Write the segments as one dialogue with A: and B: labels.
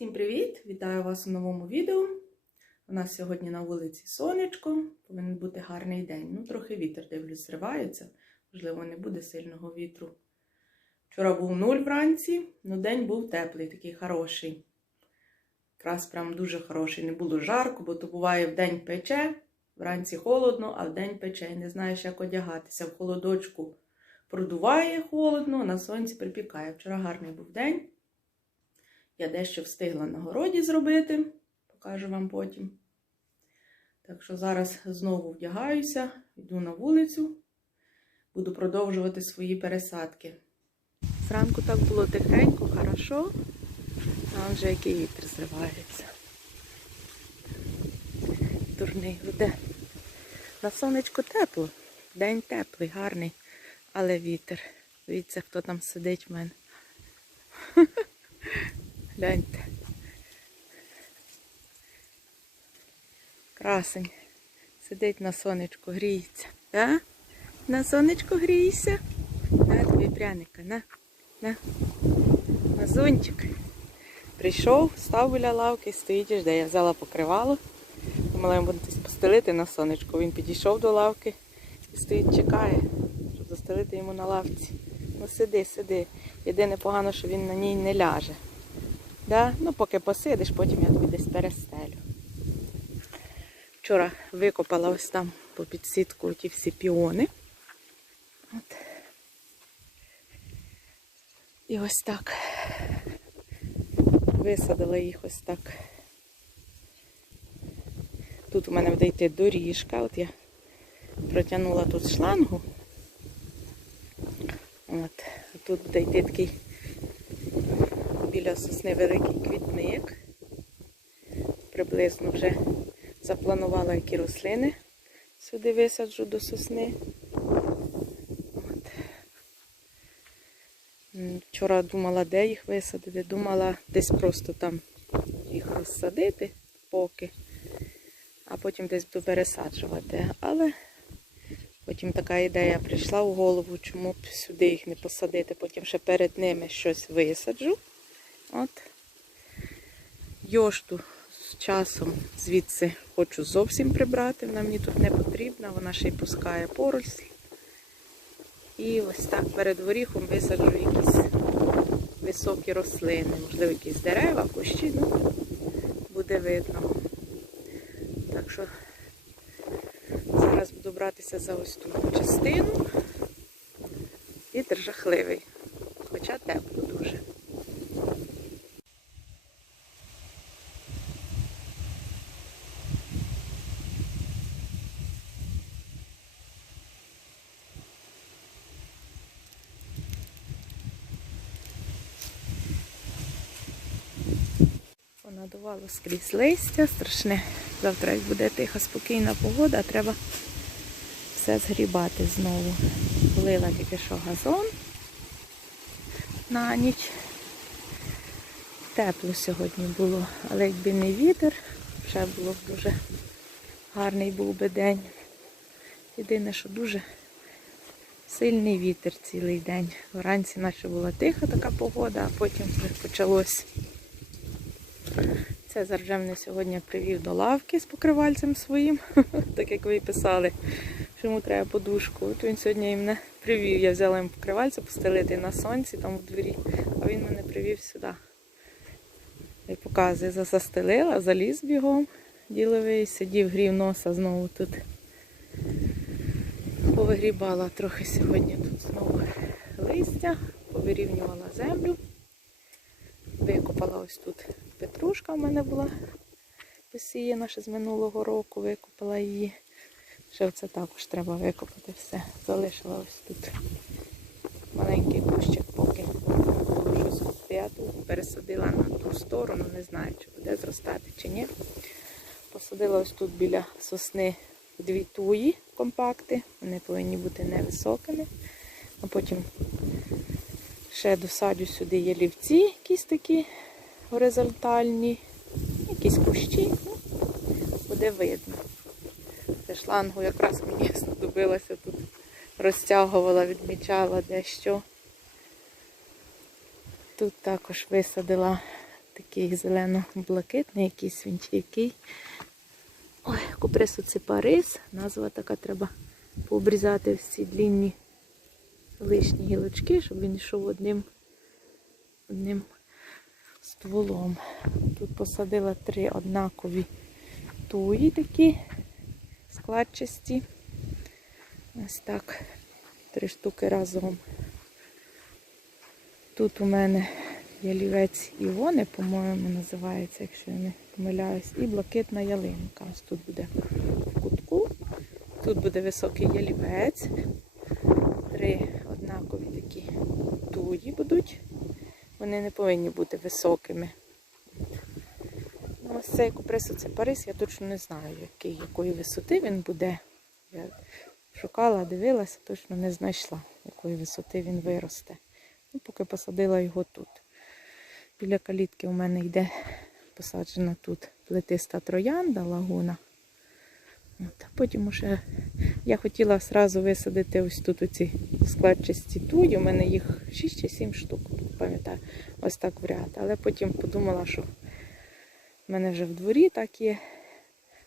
A: Всім привіт! Вітаю вас у новому відео. У нас сьогодні на вулиці сонечко, повинен бути гарний день. Ну, трохи вітер, дивлюсь, зривається. Можливо, не буде сильного вітру. Вчора був нуль вранці, але день був теплий, такий хороший. Якраз прям дуже хороший. Не було жарко, бо то буває в день пече, вранці холодно, а в день пече. Не знаєш, як одягатися. В холодочку продуває холодно, на сонці припікає. Вчора гарний був день. Я дещо встигла на городі зробити, покажу вам потім. Так що зараз знову вдягаюся, йду на вулицю, буду продовжувати свої пересадки. Зранку так було тихенько, хорошо, а вже який вітер зривається. Дурний гуде. На сонечку тепло, день теплий, гарний, але вітер. Дивіться, хто там сидить в мене. Гляньте. Красень. Сидить на сонечку, гріється. Да? На сонечку грійся. На тобі пряника, на, на. Мазунчик. Прийшов, став біля лавки, стоїть і. Я взяла покривало. Думала, йому десь постелити на сонечку. Він підійшов до лавки і стоїть, чекає, щоб застелити йому на лавці. Ну сиди, сиди. Єдине погано, що він на ній не ляже. Да? Ну, поки посидиш, потім я тобі десь перестелю. Вчора викопала ось там по підсітку ті всі піони. От. І ось так. Висадила їх ось так. Тут у мене буде йти доріжка. От я протягнула тут шлангу. От. Тут буде йти такий біля сосни великий квітник. Приблизно вже запланувала, які рослини сюди висаджу до сосни. От. Вчора думала, де їх висадити. Думала десь просто там їх розсадити поки, а потім десь буду пересаджувати. Але потім така ідея прийшла у голову, чому б сюди їх не посадити, потім ще перед ними щось висаджу. От. Йошту з часом звідси хочу зовсім прибрати, вона мені тут не потрібна, вона ще й пускає поросль. І ось так перед горіхом висаджу якісь високі рослини, можливо, якісь дерева, кущі, ну, буде видно. Так що зараз буду братися за ось ту частину. Вітер жахливий, хоча тепло дуже. Понадувало скрізь листя, страшне. Завтра як буде тиха, спокійна погода, треба все згрібати знову. Полила тільки що газон на ніч. Тепло сьогодні було, але якби не вітер, вже було б дуже гарний був би день. Єдине, що дуже сильний вітер цілий день. Вранці наче була тиха така погода, а потім вже почалось. Це заржавне сьогодні привів до лавки з покривальцем своїм, так як ви писали, що йому треба подушку. От він сьогодні і мене привів. Я взяла йому покривальце постелити на сонці там в дворі, а він мене привів сюди. І показує, застелила, заліз бігом, діловий, сидів, грів носа знову тут. Повигрібала трохи сьогодні тут знову листя, повирівнювала землю. Викопала ось тут петрушка в мене була посіяна ще з минулого року, викопала її. Ще це також треба викопати все. Залишила ось тут маленький кущик поки. Щось тут пересадила на ту сторону, не знаю, чи буде зростати чи ні. Посадила ось тут біля сосни дві туї компакти. Вони повинні бути невисокими. А потім ще досадю сюди ялівці, якісь такі горизонтальні, якісь кущі, ну, буде видно. Це шлангу якраз мені знадобилося тут, розтягувала, відмічала дещо. Тут також висадила такий зелено-блакитний, якийсь він. Ой, купресу ципарис. Назва така треба пообрізати всі длінні лишні гілочки, щоб він йшов одним, одним стволом. Тут посадила три однакові туї такі складчасті. Ось так. Три штуки разом. Тут у мене ялівець Івони, по-моєму, називається, якщо я не помиляюсь, і блакитна ялинка. Ось тут буде в кутку. Тут буде високий ялівець. Три такі туї будуть. Вони не повинні бути високими. Ну, ось цей купресу це Парис, я точно не знаю, який, якої висоти він буде. Я шукала, дивилася, точно не знайшла, якої висоти він виросте. Ну, поки посадила його тут. Біля калітки у мене йде посаджена тут плетиста троянда, лагуна. От, потім уже я хотіла одразу висадити ось тут оці складчасті туї. У мене їх 6 чи 7 штук, пам'ятаю, ось так в ряд. Але потім подумала, що в мене вже в дворі так є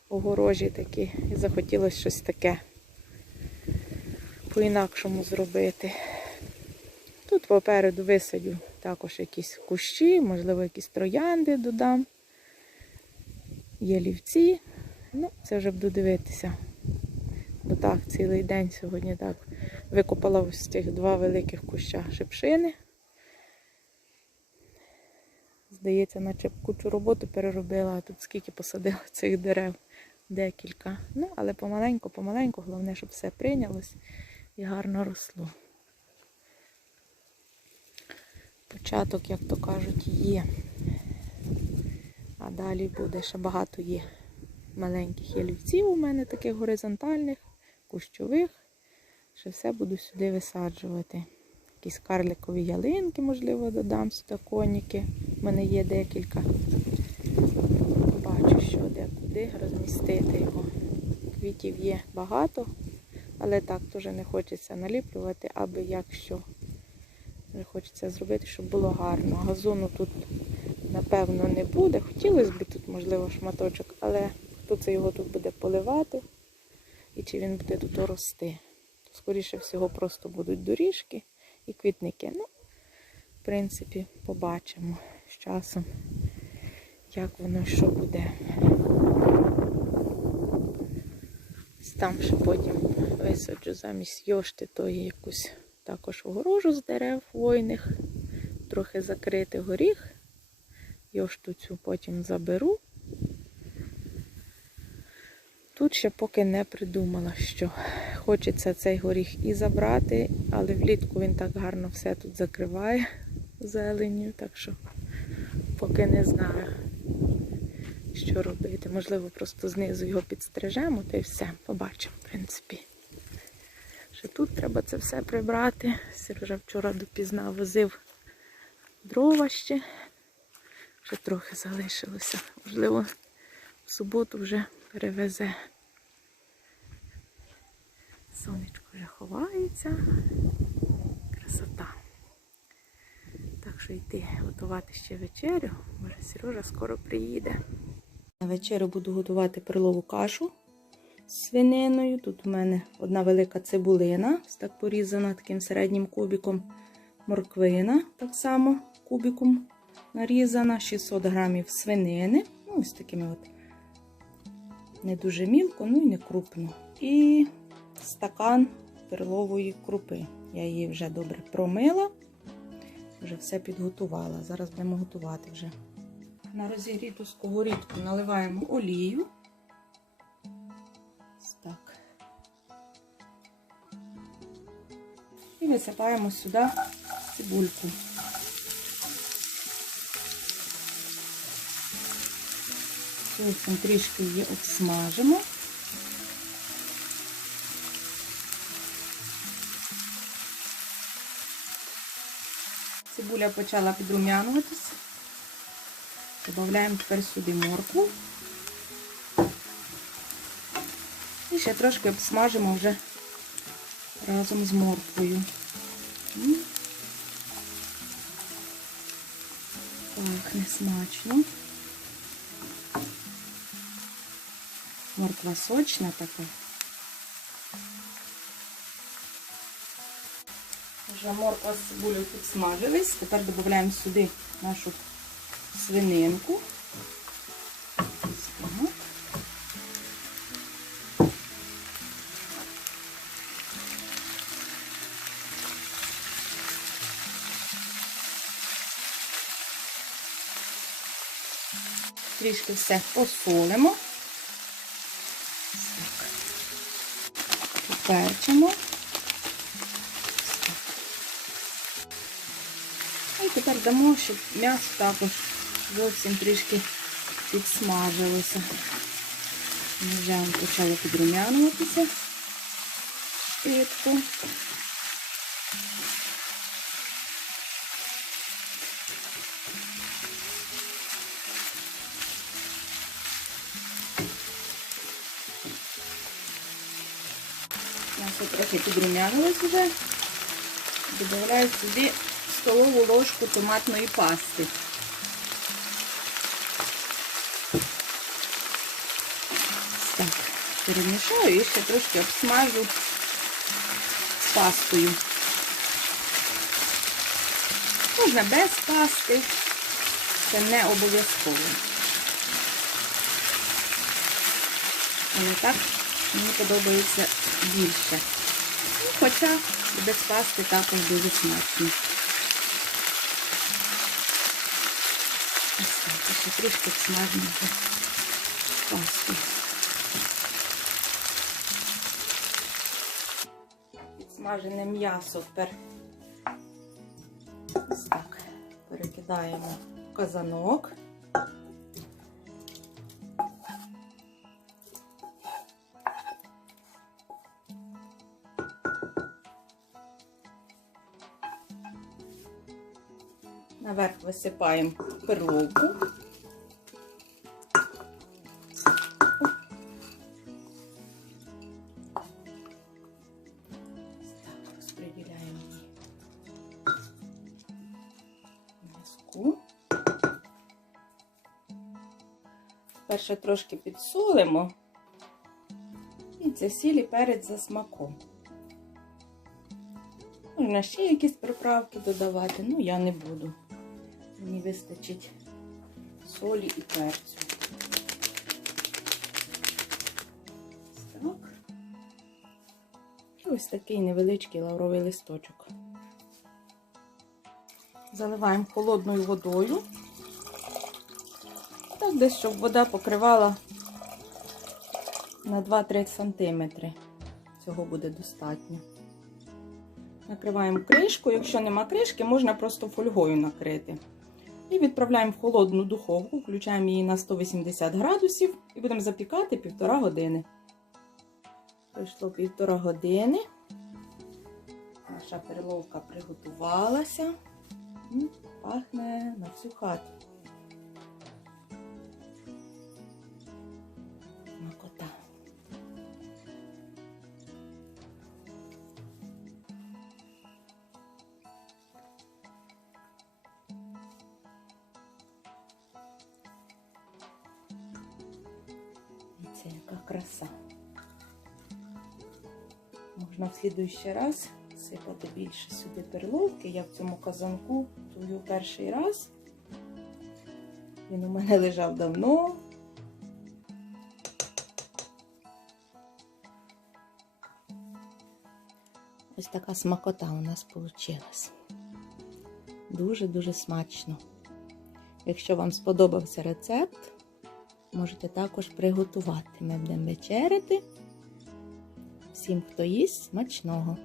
A: огорожі такі, і захотілося щось таке по-інакшому зробити. Тут попереду висадю також якісь кущі, можливо, якісь троянди додам. Є лівці. Ну, це вже буду дивитися. Так, цілий день сьогодні так викопала ось цих два великих куща шипшини. Здається, наче кучу роботу переробила, а тут скільки посадила цих дерев. Декілька. Ну, але помаленьку, помаленьку, головне, щоб все прийнялось і гарно росло. Початок, як то кажуть, є. А далі буде ще багато є маленьких ялівців у мене, таких горизонтальних, кущових. Ще все буду сюди висаджувати. Якісь карликові ялинки, можливо, додам сюди коніки. У мене є декілька. Бачу, що де куди розмістити його. Квітів є багато, але так теж не хочеться наліплювати, аби якщо. Вже хочеться зробити, щоб було гарно. Газону тут, напевно, не буде. Хотілося б тут, можливо, шматочок, але хто це його тут буде поливати і чи він буде тут рости. Скоріше всього, просто будуть доріжки і квітники. Ну, в принципі, побачимо з часом, як воно що буде. Там ще потім висаджу замість йошти, то є якусь також огорожу з дерев хвойних, трохи закрити горіх. Йошту цю потім заберу. Ще поки не придумала, що хочеться цей горіх і забрати, але влітку він так гарно все тут закриває зеленню, так що поки не знаю, що робити. Можливо, просто знизу його підстрижемо та й все. Побачимо, в принципі. Ще тут треба це все прибрати. Сережа вчора допізна возив дрова ще. Ще трохи залишилося. Можливо, в суботу вже перевезе. Сонечко вже ховається. Красота. Так що йти готувати ще вечерю. Може, Сережа скоро приїде. На вечерю буду готувати перлову кашу з свининою. Тут у мене одна велика цибулина, так порізана таким середнім кубиком. Морквина, так само кубиком нарізана, 600 грамів свинини. Ну, ось такими от не дуже мілко, ну і не крупно. І стакан перлової крупи. Я її вже добре промила, вже все підготувала. Зараз будемо готувати вже. На розігріту сковорідку наливаємо олію. Так. І висипаємо сюди цибульку. Соусом трішки її обсмажимо. Цибуля почала підрум'януватись. Додаємо тепер сюди моркву. І ще трошки обсмажимо вже разом з морквою. Пахне смачно. Морква сочна така. Вже морква з цибулею підсмажились. Тепер додаємо сюди нашу свининку. Трішки все посолимо. Поперчимо. тепер дамо, щоб м'ясо також зовсім трішки підсмажилося. Вже почало підрумянуватися швидко. М'ясо трохи підрумянилось вже. Добавляю сюди столову ложку томатної пасти. Так, перемішаю і ще трошки обсмажу пастою. Можна без пасти, це не обов'язково. Але так мені подобається більше. Ну, хоча без пасти також дуже смачно. Ось так, ще трішки смажимо пасту. Підсмажене м'ясо тепер ось так перекидаємо в казанок. Висипаємо перловку. Розподіляємо її. Перше трошки підсолимо. І це сіль і перець за смаком. Можна ще якісь приправки додавати, ну я не буду. Вистачить солі і перцю. Так. І ось такий невеличкий лавровий листочок. Заливаємо холодною водою. Так, десь, щоб вода покривала на 2-3 см. Цього буде достатньо. Накриваємо кришку. Якщо нема кришки, можна просто фольгою накрити. І відправляємо в холодну духовку, включаємо її на 180 градусів і будемо запікати півтора години. Пройшло півтора години. Наша перловка приготувалася. і Пахне на всю хату. Це яка краса. Можна в слідуючий раз сипати більше сюди перловки. Я в цьому казанку тую перший раз. Він у мене лежав давно. Ось така смакота у нас вийшла. Дуже-дуже смачно. Якщо вам сподобався рецепт, можете також приготувати. Ми будемо вечеряти. Всім, хто їсть, смачного.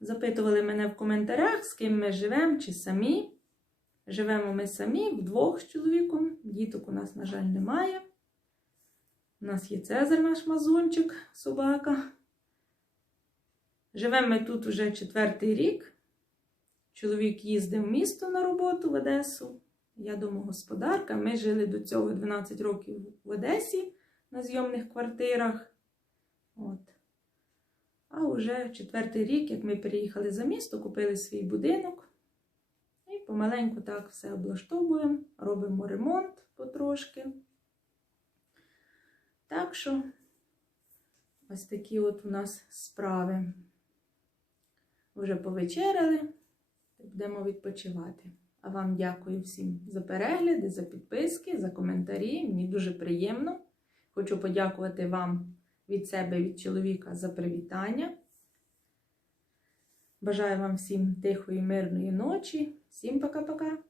A: Запитували мене в коментарях, з ким ми живемо чи самі. Живемо ми самі вдвох з чоловіком. Діток у нас, на жаль, немає. У нас є Цезар, наш мазунчик, собака. Живемо ми тут уже четвертий рік. Чоловік їздив в місто на роботу в Одесу. Я домогосподарка. Ми жили до цього 12 років в Одесі на зйомних квартирах. От. А вже четвертий рік, як ми переїхали за місто, купили свій будинок і помаленьку так все облаштовуємо, робимо ремонт потрошки. Так що ось такі от у нас справи. Вже повечеряли, будемо відпочивати. Вам дякую всім за перегляди, за підписки, за коментарі. Мені дуже приємно. Хочу подякувати вам від себе, від чоловіка за привітання. Бажаю вам всім тихої, мирної ночі. Всім пока-пока!